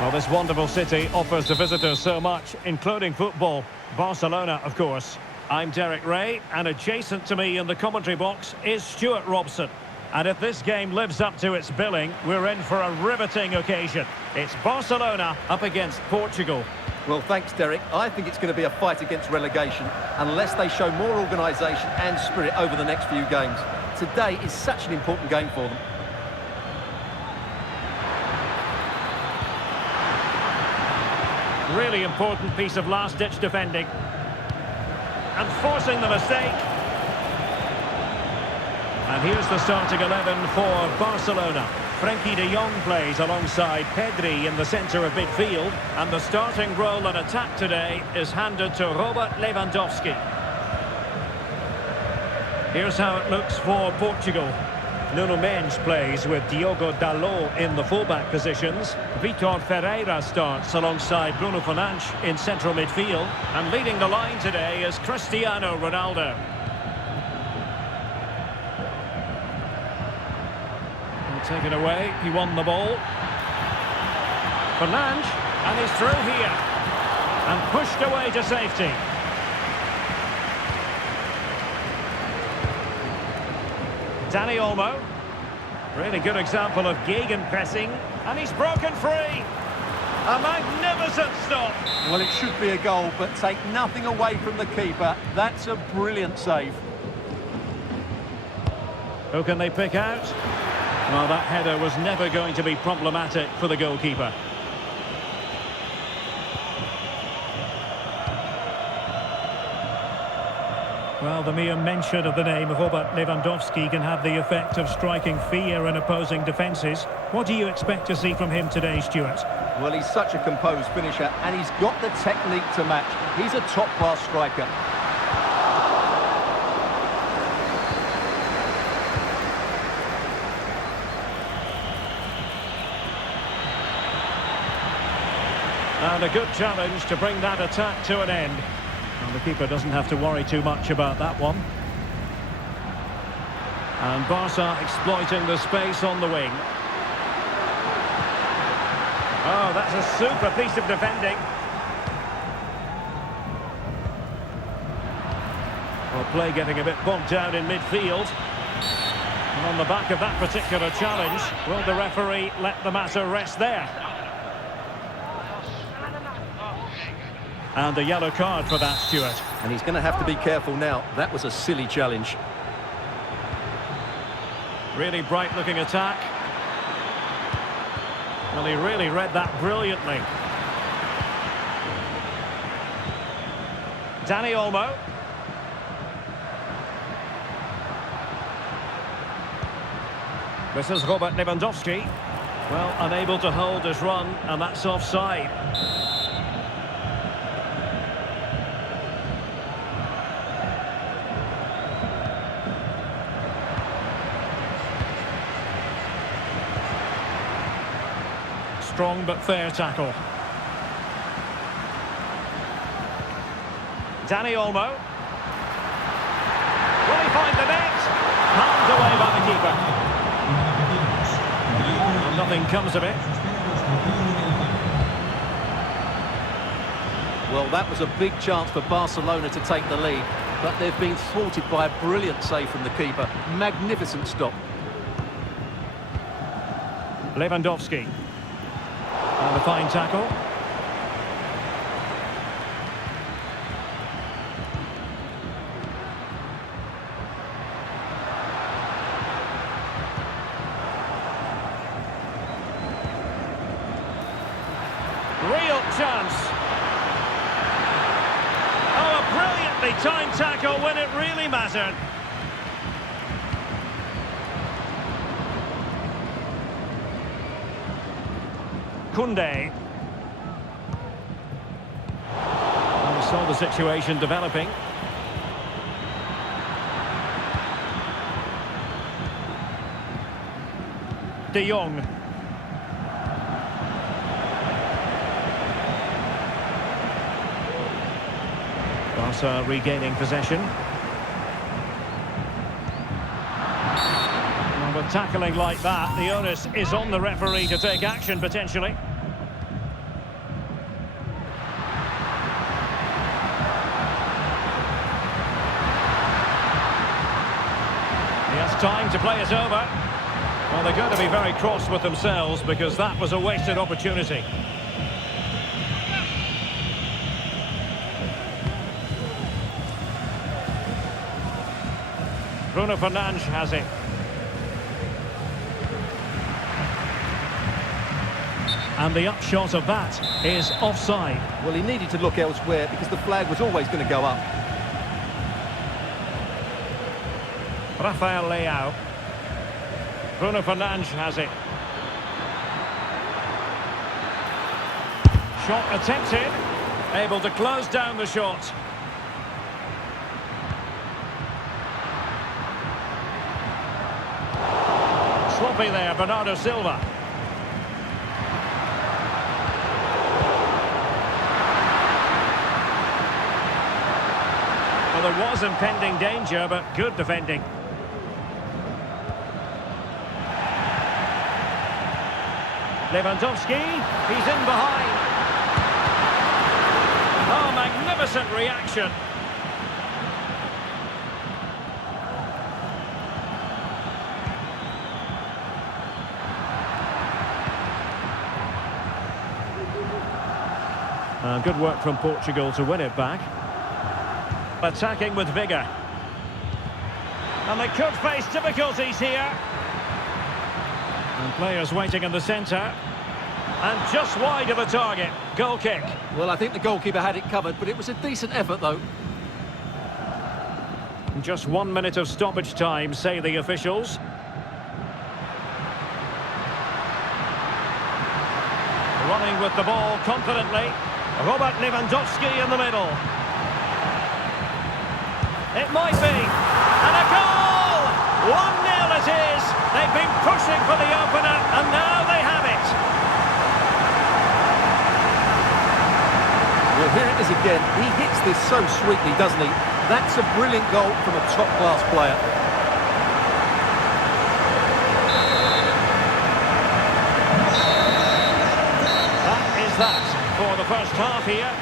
Well, this wonderful city offers the visitors so much, including football. Barcelona, of course. I'm Derek Ray, and adjacent to me in the commentary box is Stuart Robson. And if this game lives up to its billing, we're in for a riveting occasion. It's Barcelona up against Portugal. Well, thanks, Derek. I think it's going to be a fight against relegation unless they show more organisation and spirit over the next few games. Today is such an important game for them. Really important piece of last-ditch defending. And forcing the mistake. And here's the starting 11 for Barcelona. Frenkie de Jong plays alongside Pedri in the centre of midfield. And the starting role in attack today is handed to Robert Lewandowski. Here's how it looks for Portugal. Nuno Mendes plays with Diogo Dalot in the fullback positions. Vitor Ferreira starts alongside Bruno Fernandes in central midfield. And leading the line today is Cristiano Ronaldo. Taken away, he won the ball. Fernandes, and he's through here. And pushed away to safety. Dani Olmo. Really good example of gegenpressing. And he's broken free. A magnificent stop. Well, it should be a goal, but take nothing away from the keeper. That's a brilliant save. Who can they pick out? Well, that header was never going to be problematic for the goalkeeper. Well, the mere mention of the name of Robert Lewandowski can have the effect of striking fear in opposing defences. What do you expect to see from him today, Stuart? Well, he's such a composed finisher, and he's got the technique to match. He's a top-class striker. And a good challenge to bring that attack to an end. Well, the keeper doesn't have to worry too much about that one. And Barca exploiting the space on the wing. Oh, that's a super piece of defending. Well, play getting a bit bogged down in midfield. And on the back of that particular challenge, will the referee let the matter rest there? And a yellow card for that, Stuart. And he's going to have to be careful now. That was a silly challenge. Really bright-looking attack. Well, he really read that brilliantly. Dani Olmo. This is Robert Lewandowski. Well, unable to hold his run, and that's offside. Strong but fair tackle. Dani Olmo. Will he find the net? Palmed away by the keeper. And nothing comes of it. Well, that was a big chance for Barcelona to take the lead, but they've been thwarted by a brilliant save from the keeper. Magnificent stop. Lewandowski. And a fine tackle. Real chance. Oh, a brilliantly timed tackle when it really mattered. Koundé. And we saw the situation developing. De Jong. Barca regaining possession. Well, with tackling like that, the onus is on the referee to take action potentially. time to play it over. Well, they're going to be very cross with themselves because that was a wasted opportunity. Bruno Fernandes has it. And the upshot of that is offside. Well, he needed to look elsewhere because the flag was always going to go up. Rafael Leao. Bruno Fernandes has it. Shot attempted. Able to close down the shot. Sloppy there, Bernardo Silva. Well, there was impending danger, but good defending. Lewandowski, he's in behind. Oh, magnificent reaction. Good work from Portugal to win it back. Attacking with vigour. And they could face difficulties here. And players waiting in the centre. And just wide of the target. Goal kick. Well, I think the goalkeeper had it covered, but it was a decent effort, though. Just 1 minute of stoppage time, say the officials. Running with the ball confidently. Robert Lewandowski in the middle. It might be. And a goal! 1-0 it is. They've been pushing for the opener, and now they have it. Well, here it is again. He hits this so sweetly, doesn't he? That's a brilliant goal from a top-class player. That is that for the first half here.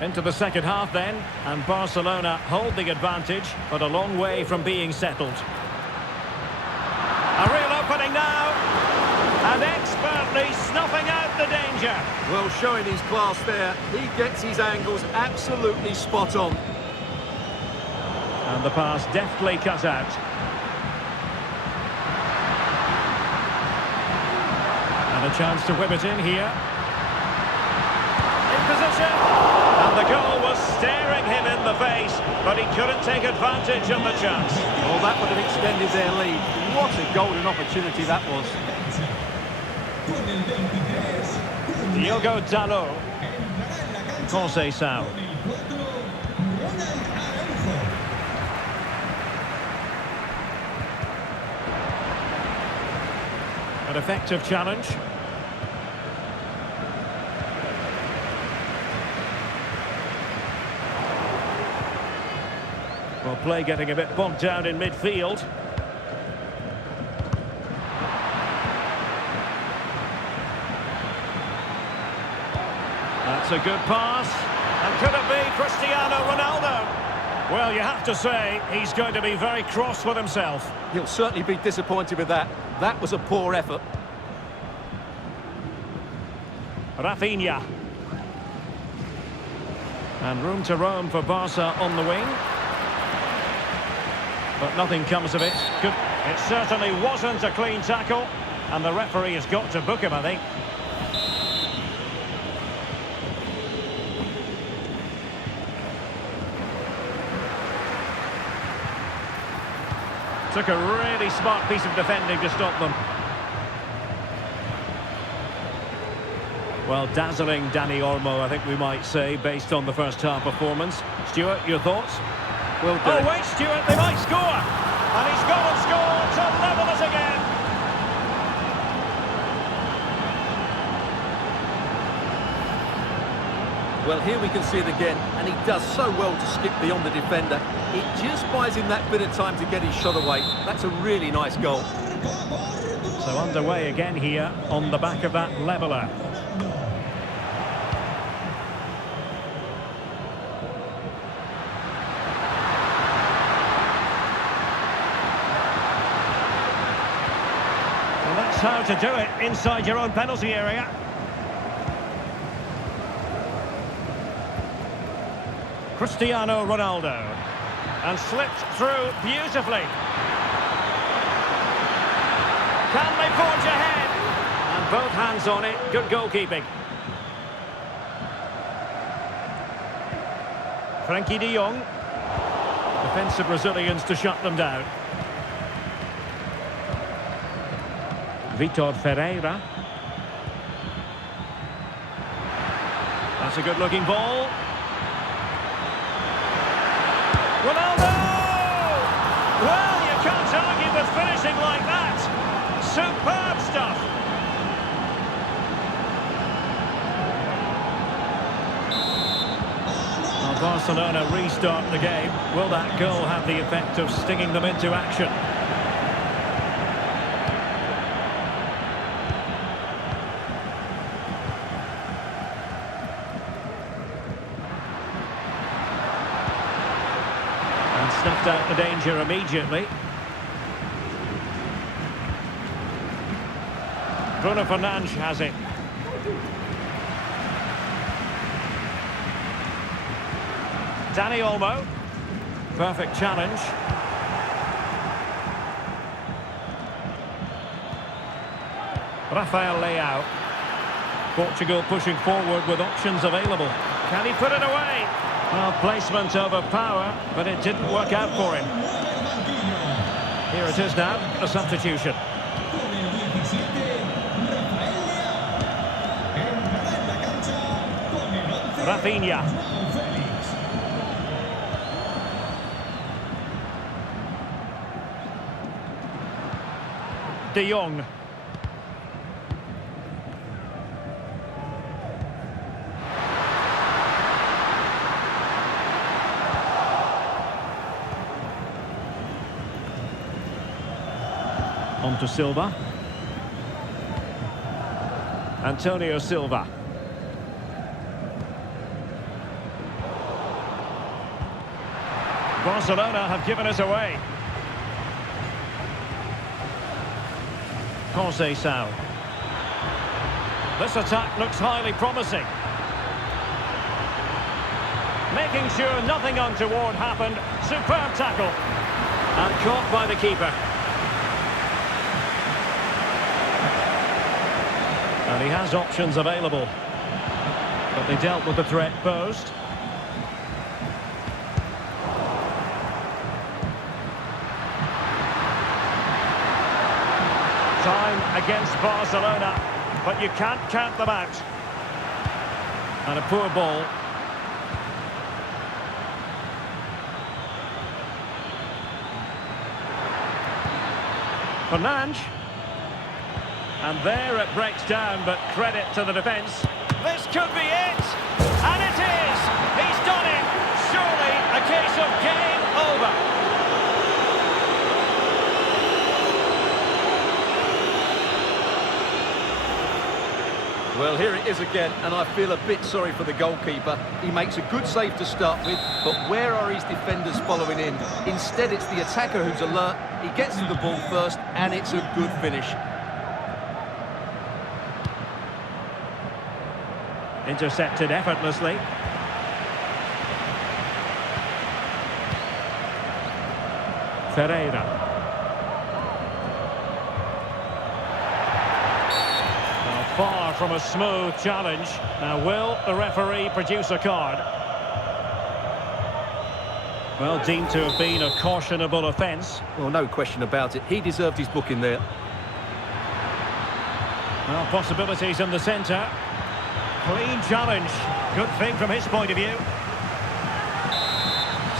Into the second half then, and Barcelona hold the advantage, but a long way from being settled. A real opening now, and expertly snuffing out the danger. Well, showing his class there. He gets his angles absolutely spot on. And the pass deftly cut out. And a chance to whip it in here. In position. And the goal was staring him in the face, but he couldn't take advantage of the chance. Well, that would have extended their lead. What a golden opportunity that was. Diogo Dalot. Conceição. An effective challenge. Well, play getting a bit bogged down in midfield. That's a good pass. And could it be Cristiano Ronaldo? Well, you have to say, he's going to be very cross with himself. He'll certainly be disappointed with that. That was a poor effort. Rafinha. And room to roam for Barca on the wing. But nothing comes of it. Good. It certainly wasn't a clean tackle. And the referee has got to book him, I think. Took a really smart piece of defending to stop them. Well, dazzling Dani Olmo, I think we might say, based on the first half performance. Stuart, your thoughts? Well done. Oh, wait, Stuart, they might score! And he's gone and scored to level it again! Well, here we can see it again, and he does so well to skip beyond the defender. It just buys him that bit of time to get his shot away. That's a really nice goal. So underway again here on the back of that leveller. Well, that's how to do it inside your own penalty area. Cristiano Ronaldo. And slipped through beautifully. Can they forge ahead? And both hands on it. Good goalkeeping. Frankie de Jong. Defensive Brazilians to shut them down. Vitor Ferreira. That's a good-looking ball. Ronaldo! Well, you can't argue with finishing like that. Superb stuff. Well, Barcelona restart the game. Will that goal have the effect of stinging them into action? And snuffed out the danger immediately. Bruno Fernandes has it. Dani Olmo. Perfect challenge. Rafael Leao. Portugal pushing forward with options available. Can he put it away? Well, placement over power, but it didn't work out for him. Here it is now, a substitution. Rafinha. De Jong. On to Silva. Antonio Silva. Barcelona have given us away. Conceição. This attack looks highly promising. Making sure nothing untoward happened. Superb tackle. And caught by the keeper. And he has options available. But they dealt with the threat posed. Time against Barcelona, but you can't count them out. And a poor ball. Fernandes. And there it breaks down, but credit to the defence. This could be it! And it is! He's done it! Surely a case of game over. Well, here it is again, and I feel a bit sorry for the goalkeeper. He makes a good save to start with, but where are his defenders following in? Instead, it's the attacker who's alert. He gets to the ball first, and it's a good finish. Intercepted effortlessly. Ferreira. Far from a smooth challenge. Now, will the referee produce a card? Well, deemed to have been a cautionable offence. Well, no question about it. He deserved his booking there. Well, possibilities in the centre. Clean challenge. Good thing from his point of view.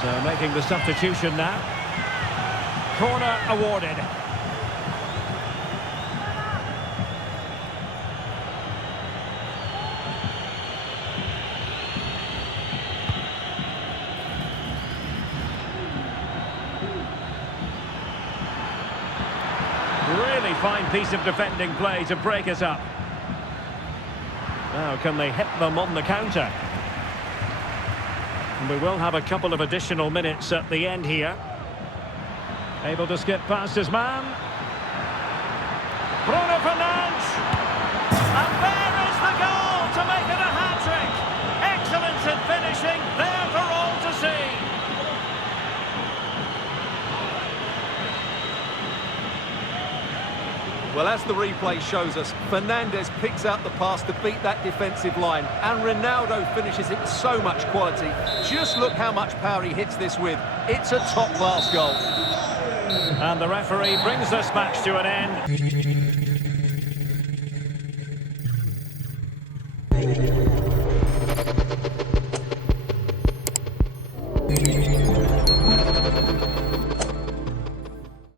So, making the substitution now. Corner awarded. fine piece of defending play to break us up. Now, can they hit them on the counter? And we will have a couple of additional minutes at the end here. Able to skip past his man. Bruno Fernandes. And there is the goal to make it a hat-trick. Excellence in finishing, there for all to see. Well, as the replay shows us, Fernandes picks out the pass to beat that defensive line, and Ronaldo finishes it with so much quality. Just look how much power he hits this with. It's a top-class goal. And the referee brings this match to an end.